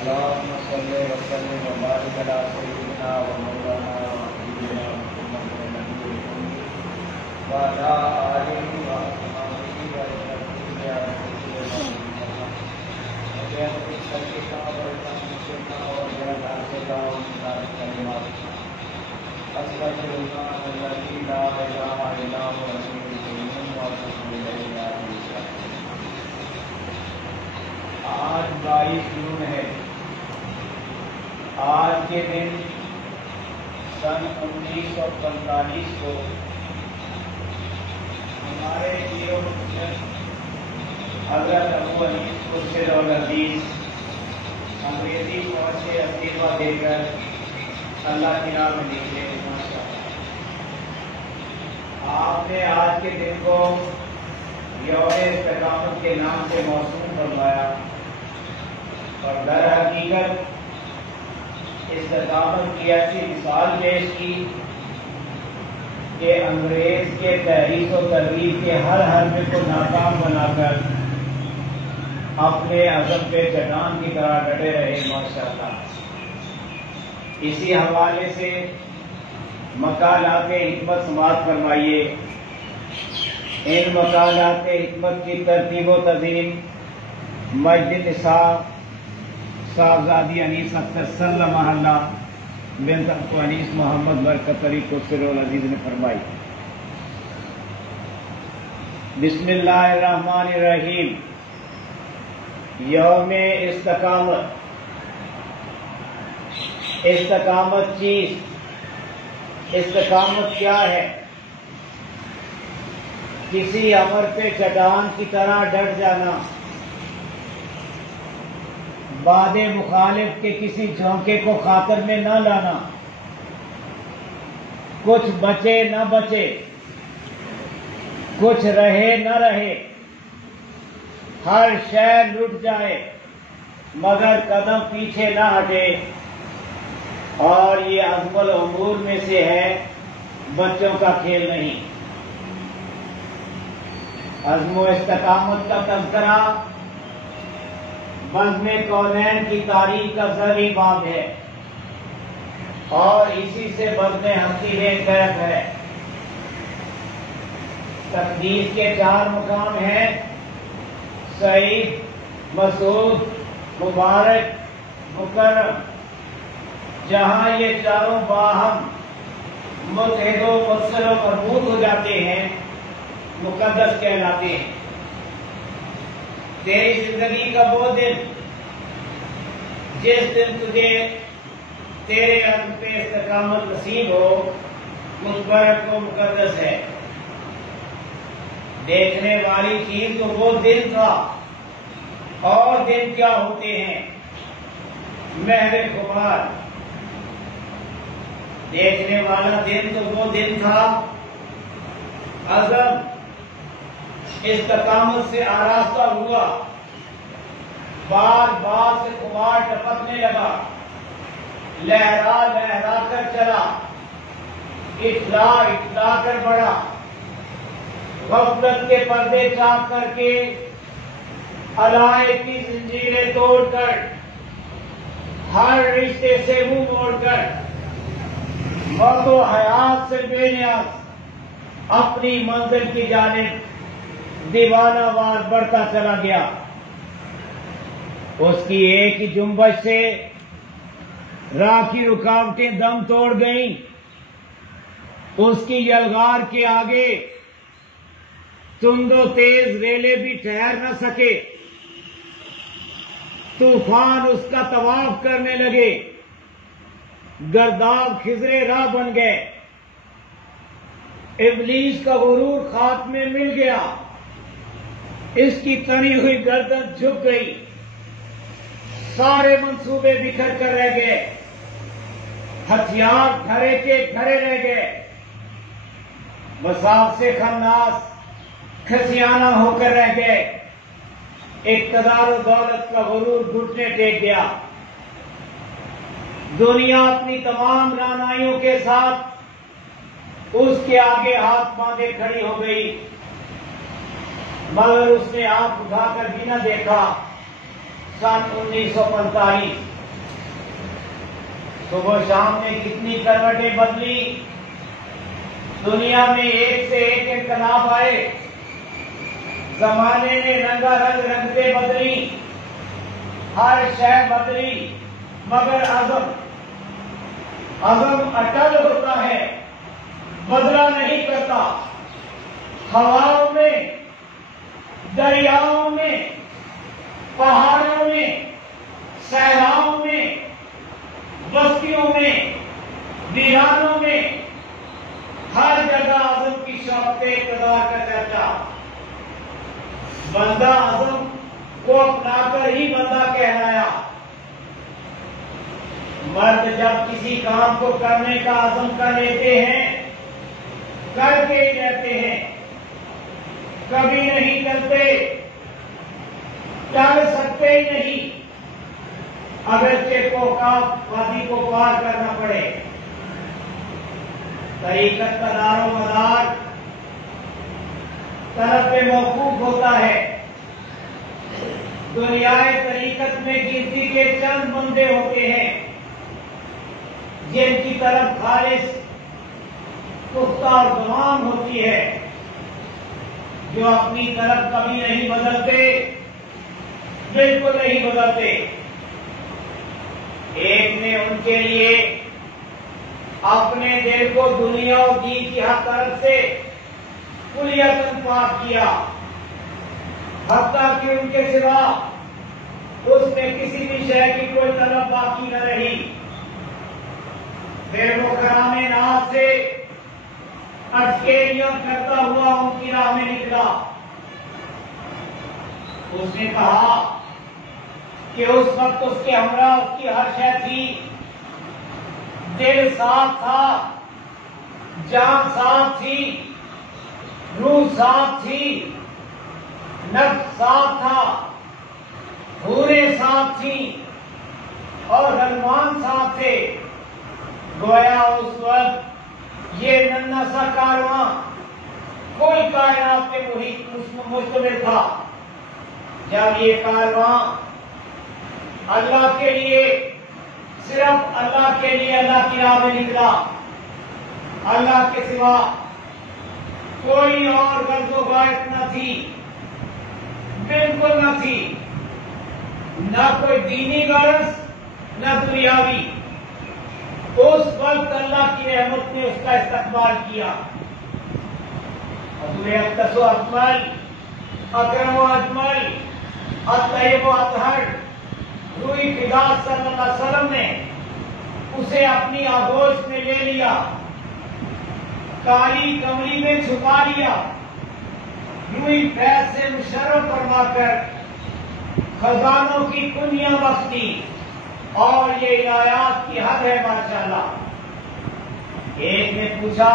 اللهم صل وسلم وبارك على سيدنا ومولانا وحبيبنا محمد النبي الأمي وعلى آله وأصحابه وأجمعين يا سيدنا آج 22 جون ہے. آج کے دن سن 1945 کو ہمارے پیر و مرشد حضرت ابو انیس خرشید العزیز انگریزی فوج سے استعفیٰ دے کر اللہ کی راہ میں نکلے. آپ نے آج کے دن کو یوم استقامت کے نام سے موسوم فرمایا اور در حقیقت استقامت کی ایسی مثال پیش کی کہ انگریز کے تحریک و ترغیب کے ہر حربے کو ناکام بنا کر اپنے عزم پہ چٹان کی طرح ڈٹے رہے. ماشاءاللہ. اسی حوالے سے مقالات حکمت سماعت فرمائیے. ان مقالات حکمت کی ترتیب و تنظیم مجد النساء صاحبزادی انیس اختر سلم محلہ بنت ابو انیس محمد برکت علی خرشید العزیز نے فرمائی. بسم اللہ الرحمن الرحیم. یوم استقامت. استقامت چیز، استقامت کیا ہے؟ کسی امر پہ چٹان کی طرح ڈٹ جانا، باد مخالف کے کسی جھونکے کو خاطر میں نہ لانا، کچھ بچے نہ بچے، کچھ رہے نہ رہے، ہر شے لٹ جائے مگر قدم پیچھے نہ ہٹے. اور یہ عزم الامور میں سے ہے، بچوں کا کھیل نہیں. عزم و استقامت کا تذکرہ بزم کونین کی تاریخ کا ذری باب ہے اور اسی سے بزم حقیق کیف ہے. تقدیس کے 4 مقام ہیں: سعید، مسعود، مبارک، مکرم. جہاں یہ چاروں باہم متحد و متصل و مربوط ہو جاتے ہیں مقدس کہلاتے ہیں. تیری زندگی کا وہ دن جس دن تجھے تیرے عزم پہ استقامت نصیب ہو مبارک و مقدس ہے. دیکھنے والی چیز تو وہ دن تھا، اور دن کیا ہوتے ہیں؟ محض غبار. دیکھنے والا دن تو وہ دن تھا، عزم استقامت سے آراستہ ہوا، بار بار سے غبار ٹپکنے لگا، لہرا لہرا کر چلا، اٹلا اٹلا کر بڑھا، غفلت کے پردے چاک کر کے علائے کی زنجیریں توڑ کر ہر رشتے سے منہ موڑ کر موت و حیات سے بے نیاز اپنی منزل کی جانب دیوانہ وار بڑھتا چلا گیا. اس کی ایک ہی جنبش سے راہ کی رکاوٹیں دم توڑ گئیں. اس کی یلغار کے آگے تند و تیز ریلے بھی ٹھہر نہ سکے. طوفان اس کا طواف کرنے لگے، گرداب خضرے راہ بن گئے. ابلیس کا غرور خاک میں مل گیا، اس کی تنی ہوئی گردن جھک گئی، سارے منصوبے بکھر کر رہ گئے، ہتھیار گھرے کے گھرے رہ گئے. مساف سے خناس کھسیانہ ہو کر رہ گئے. اقتدار و دولت کا غرور گھٹنے ٹیک گیا. دنیا اپنی تمام رعنائیوں کے ساتھ اس کے آگے ہاتھ باندھے کھڑی ہو گئی، مگر اس نے آنکھ اٹھا کر بھی نہ دیکھا. سن 1945 صبح شام نے کتنی کروٹیں بدلی، دنیا میں ایک سے ایک انقلاب آئے، زمانے نے رنگا رنگ رنگتے بدلی، ہر شے بدلی، مگر عزم اٹل ہوتا ہے، بدلا نہیں کرتا۔ ہواؤں میں، دریاؤں میں، پہاڑوں میں، صحراؤں میں، بستیوں میں، ویرانوں میں، ہر جگہ عزم کی شوق اقتدار کا چرچا۔ بندہ عزم کو اپنا کر ہی بندہ کہلایا۔ مرد جب کسی کام کو کرنے کا عزم کر لیتے ہیں، کر کے ہی رہتے ہیں، کبھی نہیں کرتے، ٹل سکتے ہی نہیں، اگرچہ وادی کو پار کرنا پڑے۔ طریقت کا دار و مدار طلب پہ موقوف ہوتا ہے۔ دنیائے طریقت میں گنتی کے چند بندے ہوتے ہیں جن کی طرف خالص پختہ اور تمام ہوتی ہے، جو اپنی طرف کبھی نہیں بدلتے، بالکل نہیں بدلتے۔ ایک نے ان کے لیے اپنے دل کو دنیا اور دین کی ہر طرف سے کلیتاً پاک کیا، حتیٰ کہ ان کے سوا اس میں کسی بھی شے کی کوئی طلب باقی نہ رہی۔ پھر وہ کرام ناز سے اٹکیلیاں کرتا ہوا ان کی راہ میں نکلا۔ اس نے کہا کہ اس وقت اس کے ہمراہ اس کی ہر شے تھی، دل صاف تھا، جان صاف تھی، روح صاف تھی، نفس صاف تھا، حوریں صاف تھیں اور غلمان صاف تھے۔ گویا اس وقت یہ ننھا سا کارواں کوئی کائنات کے محیط مشتمل تھا۔ جب یہ کارواں اللہ کے لیے، صرف اللہ کے لیے اللہ کی راہ میں نکلا، اللہ کے سوا کوئی اور غرض و غایت نہ تھی، بالکل نہ تھی، نہ کوئی دینی غرض نہ دنیاوی۔ اس وقت اللہ کی رحمت نے اس کا استقبال کیا۔ حضور اقدس و اکمل، اکرم و اجمل، اطیب و اطہر، روئی فدا صلی اللہ علیہ وسلم نے اسے اپنی آغوش میں لے لیا، کالی کمری میں چھپا لیا، روئی فیض سے مشرف فرما کر خزانوں کی کنیاں بخشی، اور یہ عنایات کی حد ہے ماشاءاللہ۔ ایک نے پوچھا،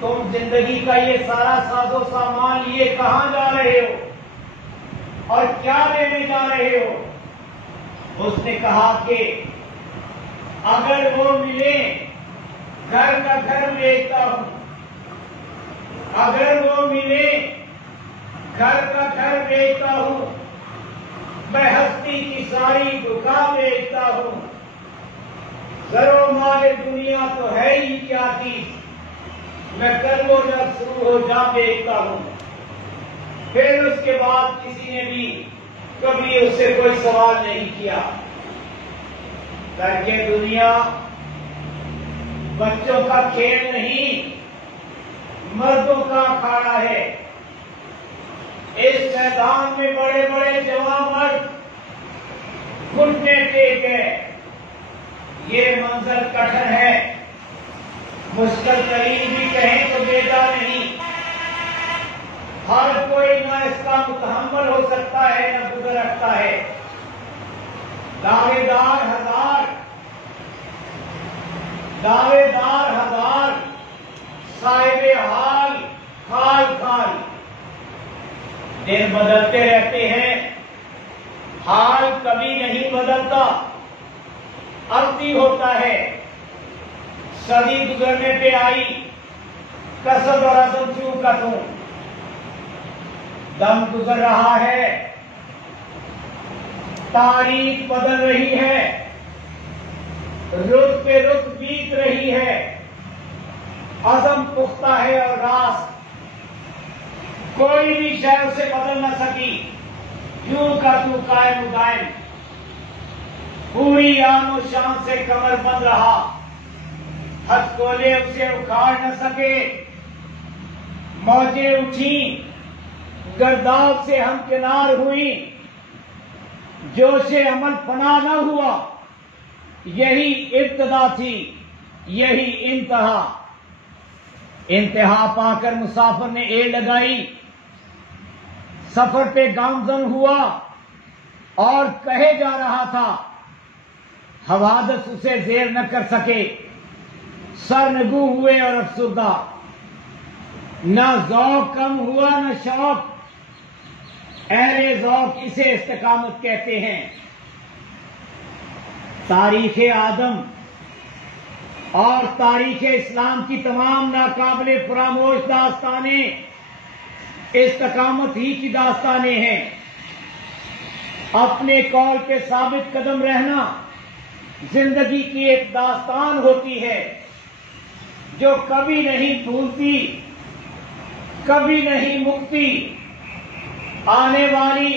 تم زندگی کا یہ سارا ساز و سامان لیے کہاں جا رہے ہو اور کیا لینے جا رہے ہو؟ اس نے کہا کہ اگر وہ ملے گھر کا گھر بیچتا ہوں، اگر وہ ملے گھر کا گھر بیچتا ہوں، میں ہستی کی ساری دکان بیچتا ہوں، زر و مال دنیا تو ہے ہی کیا چیز، میں کل و جب شروع ہو جا بیچتا ہوں۔ پھر اس کے بعد کسی نے بھی کبھی اس سے کوئی سوال نہیں کیا۔ ترک دنیا بچوں کا کھیل نہیں، مردوں کا اکھاڑا ہے۔ اس میدان میں بڑے بڑے جوان مرد گھٹنے ٹیک گئے۔ یہ منظر کٹھن ہے، مشکل ترین بھی کہیں تو بیجا نہیں۔ ہر کوئی نہ اس کا متحمل ہو سکتا ہے نہ گزر رکھتا ہے۔ دعوے دار ہزار، صاحب حال خال خال، دن بدلتے رہتے ہیں، حال کبھی نہیں بدلتا، ابدی ہوتا ہے۔ صدی گزرنے پہ آئی، کسب اور عزم کیوں کتوں، دم گزر رہا ہے، تاریخ بدل رہی ہے، رت پہ رت بیت رہی ہے، عزم پختہ ہے اور راست، کوئی بھی شے اسے بدل نہ سکی، یوں کا تو قائم دائم، پوری آن و شان سے کمر بند رہا، ہتھکولے اسے اکھاڑ نہ سکے، موجیں اٹھیں گرداب سے ہم کنار ہوئی، جوش عمل فنا نہ ہوا، یہی ابتدا تھی یہی انتہا، انتہا پا کر مسافر نے اے لگائی، سفر پہ گامزن ہوا اور کہے جا رہا تھا، حوادث اسے زیر نہ کر سکے، سرنگو ہوئے اور افسردہ، نہ ذوق کم ہوا نہ شوق، اہل ذوق اسے استقامت کہتے ہیں۔ تاریخ آدم اور تاریخ اسلام کی تمام ناقابل فراموش داستانیں استقامت ہی کی داستانیں ہیں۔ اپنے قول پہ ثابت قدم رہنا زندگی کی ایک داستان ہوتی ہے جو کبھی نہیں بھولتی، کبھی نہیں مکتی، آنے والی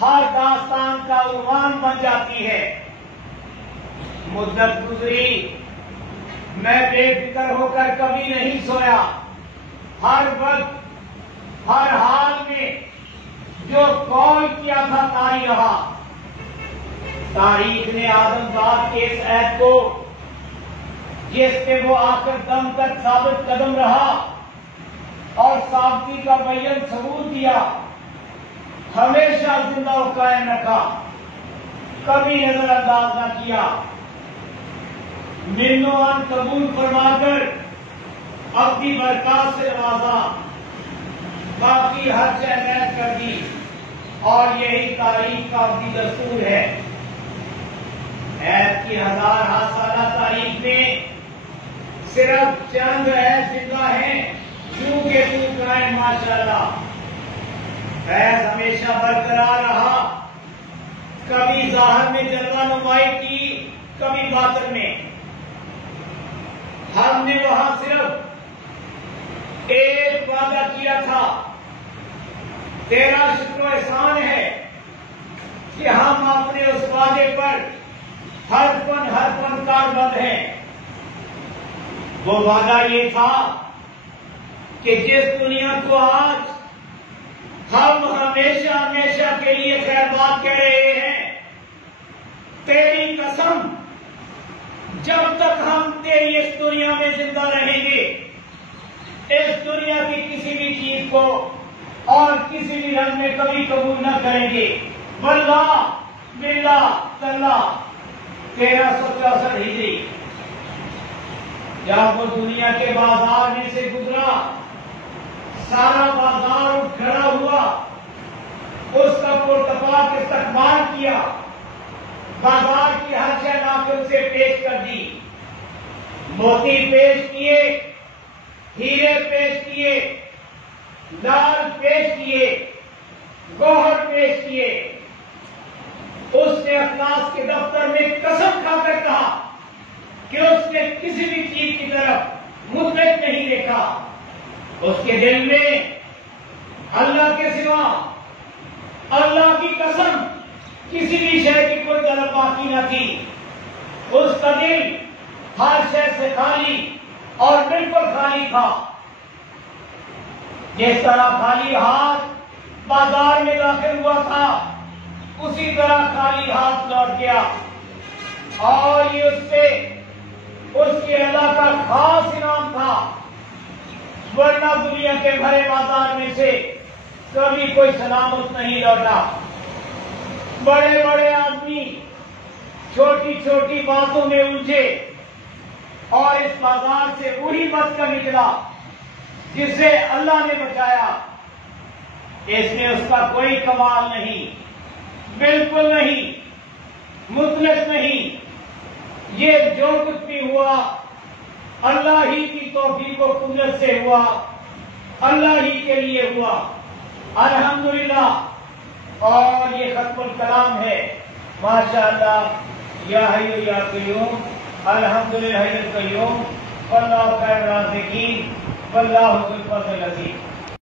ہر داستان کا عنوان بن جاتی ہے۔ مدت گزری، میں بے فکر ہو کر کبھی نہیں سویا، ہر وقت ہر حال میں جو قول کیا تھا طاری رہا۔ تاریخ نے آدم زاد کے اس عہد کو جس پہ وہ آخر دم تک ثابت قدم رہا اور ثابتی کا بیان ثبوت دیا، ہمیشہ زندہ و قائم رکھا، کبھی نظر انداز نہ کیا، منوان قبول فرما کر اپنی برکات سے نوازا، باقی ہر شے نیز کر دی، اور یہی تاریخ کا اپنی دستور ہے۔ عہد کی 1000 سالہ تاریخ میں صرف چند عہد زندہ ہیں، کیونکہ تو قائم ماشاءاللہ، فیض ہمیشہ برقرار رہا، کبھی ظاہر میں جلوہ نمائی کی، کبھی باطن میں۔ ہم نے وہاں صرف ایک وعدہ کیا تھا، تیرا شکر و احسان ہے کہ ہم اپنے اس وعدے پر ہر فن کاربند ہیں۔ وہ وعدہ یہ تھا کہ جس دنیا کو آج ہم ہمیشہ ہمیشہ کے لیے خیر بات کہہ رہے ہیں، تیری قسم جب تک ہم تیری اس دنیا میں زندہ رہیں گے، اس دنیا کی کسی بھی چیز کو اور کسی بھی رنگ میں کبھی قبول نہ کریں گے۔ واللہ باللہ تاللہ 1364 ہجری جب وہ دنیا کے بازار میں سے گزرا، سارا بازار اٹھ کھڑا ہوا، اس کا پرتپاک استقبال کیا، بازار کی ہر شے لا کے اسے پیش کر دی، موتی پیش کیے، ہیرے پیش کیے، لال پیش کیے، گوہر پیش کیے۔ اس نے اخلاص کے دفتر میں قسم کھا کر کہا کہ اس نے کسی بھی چیز کی طرف مطلق نہیں دیکھا، اس کے دل میں اللہ کے سوا، اللہ کی قسم، کسی بھی شے کی کوئی طلب باقی نہ تھی۔ اس کا دل ہر شے سے خالی اور بالکل خالی تھا۔ جس طرح خالی ہاتھ بازار میں داخل ہوا تھا، اسی طرح خالی ہاتھ لوٹ گیا، اور یہ اس کے اللہ کا خاص انعام تھا، ورنہ دنیا کے بھرے بازار میں سے کبھی کوئی سلامت نہیں لوٹا۔ بڑے بڑے آدمی چھوٹی چھوٹی باتوں میں الجھے، اور اس بازار سے وہی بچ کر نکلا جسے اللہ نے بچایا۔ اس میں اس کا کوئی کمال نہیں، بالکل نہیں، مطلق نہیں۔ یہ جو کچھ بھی ہوا اللہ ہی کی توفیق و قدرت سے ہوا، اللہ ہی کے لیے ہوا، الحمدللہ۔ اور یہ ختم الکلام ہے، ماشاءاللہ یا حی یا قیوم الحمدللہ القیوم واللہ خیر الرازقین واللہ ذو الفضل العظیم.